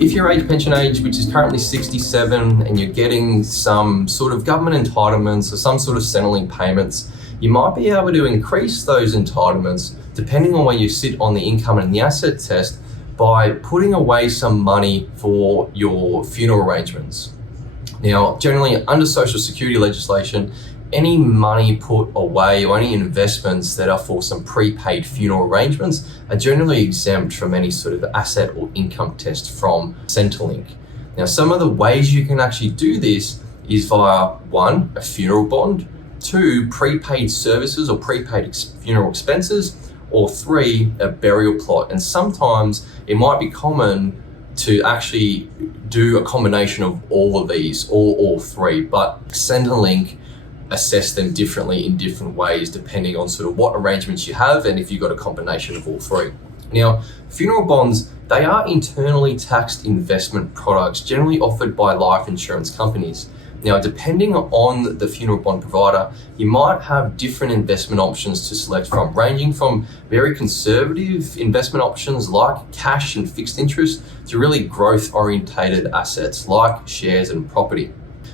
If your pension age, which is currently 67, and you're getting some sort of government entitlements or some sort of Centrelink payments, you might be able to increase those entitlements depending on where you sit on the income and the asset test by putting away some money for your funeral arrangements. Now, generally under Social Security legislation, any money put away or any investments that are for some prepaid funeral arrangements are generally exempt from any sort of asset or income test from Centrelink. Now, some of the ways you can actually do this is via 1, a funeral bond, 2, prepaid services or prepaid funeral expenses, or 3, a burial plot. And sometimes it might be common to actually do a combination of all of these, or all 3, but Centrelink assess them differently in different ways depending on sort of what arrangements you have and if you've got a combination of all 3. Now, funeral bonds, they are internally taxed investment products generally offered by life insurance companies. Now, depending on the funeral bond provider, you might have different investment options to select from, ranging from very conservative investment options like cash and fixed interest to really growth-orientated assets like shares and property.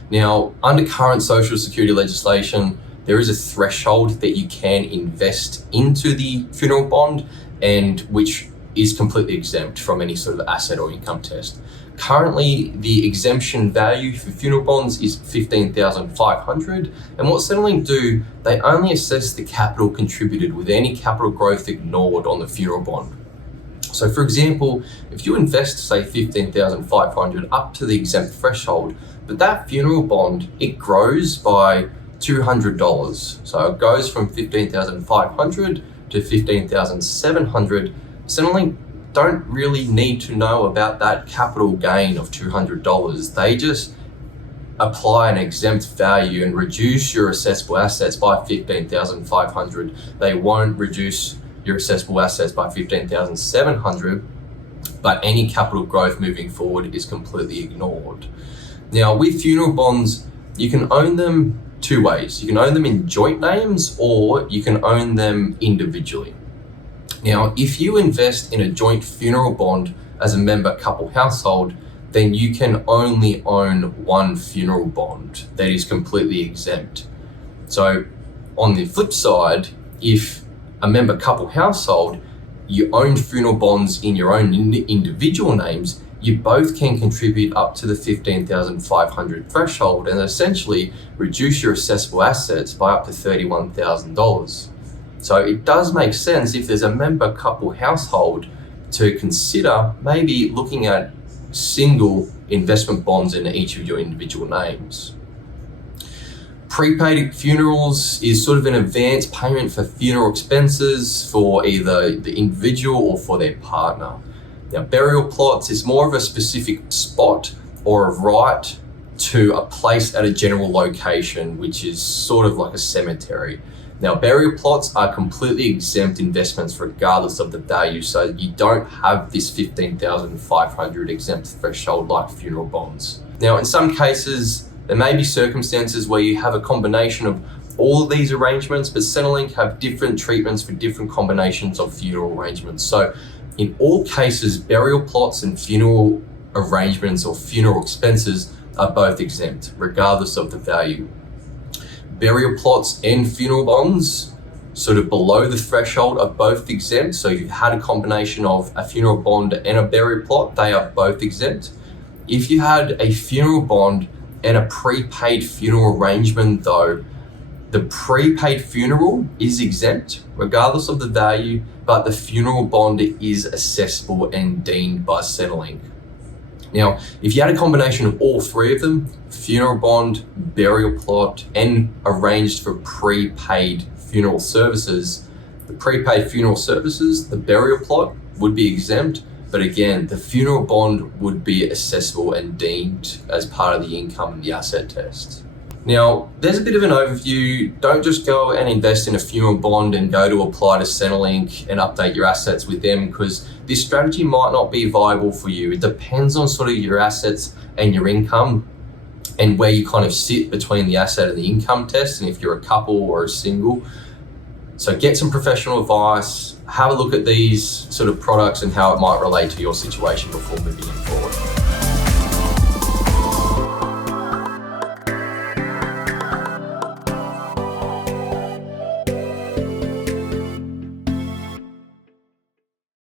Now, under current Social Security legislation, there is a threshold that you can invest into the funeral bond, and which is completely exempt from any sort of asset or income test. Currently, the exemption value for funeral bonds is $15,500, and what Centrelink do, they only assess the capital contributed with any capital growth ignored on the funeral bond. So for example, if you invest, say, $15,500 up to the exempt threshold, but that funeral bond, it grows by $200. So it goes from $15,500 to $15,700. Centrelink don't really need to know about that capital gain of $200. They just apply an exempt value and reduce your assessable assets by $15,500. They won't reduce your assessable assets by $15,700, but any capital growth moving forward is completely ignored. Now, with funeral bonds, you can own them 2 ways. You can own them in joint names, or you can own them individually. Now, if you invest in a joint funeral bond as a member couple household, then you can only own 1 funeral bond that is completely exempt. So on the flip side, if a member couple household, you own funeral bonds in your own individual names, you both can contribute up to the $15,500 threshold and essentially reduce your assessable assets by up to $31,000. So it does make sense if there's a member couple household to consider maybe looking at single investment bonds in each of your individual names. Prepaid funerals is sort of an advance payment for funeral expenses for either the individual or for their partner. Now, burial plots is more of a specific spot or a right to a place at a general location, which is sort of like a cemetery. Now, burial plots are completely exempt investments regardless of the value, so you don't have this $15,500 exempt threshold like funeral bonds. Now, in some cases, there may be circumstances where you have a combination of all of these arrangements, but Centrelink have different treatments for different combinations of funeral arrangements. So in all cases, burial plots and funeral arrangements or funeral expenses are both exempt, regardless of the value. Burial plots and funeral bonds, sort of below the threshold, are both exempt. So if you've had a combination of a funeral bond and a burial plot, they are both exempt. If you had a funeral bond and a prepaid funeral arrangement though, the prepaid funeral is exempt regardless of the value, but the funeral bond is assessable and deemed by Centrelink. Now, if you had a combination of all 3 of them, funeral bond, burial plot, and arranged for prepaid funeral services, the prepaid funeral services, the burial plot would be exempt, but again, the funeral bond would be assessable and deemed as part of the income and the asset test. Now, there's a bit of an overview. Don't just go and invest in a funeral bond and go to apply to Centrelink and update your assets with them, because this strategy might not be viable for you. It depends on sort of your assets and your income and where you kind of sit between the asset and the income test, and if you're a couple or a single. So get some professional advice, have a look at these sort of products and how it might relate to your situation before moving forward.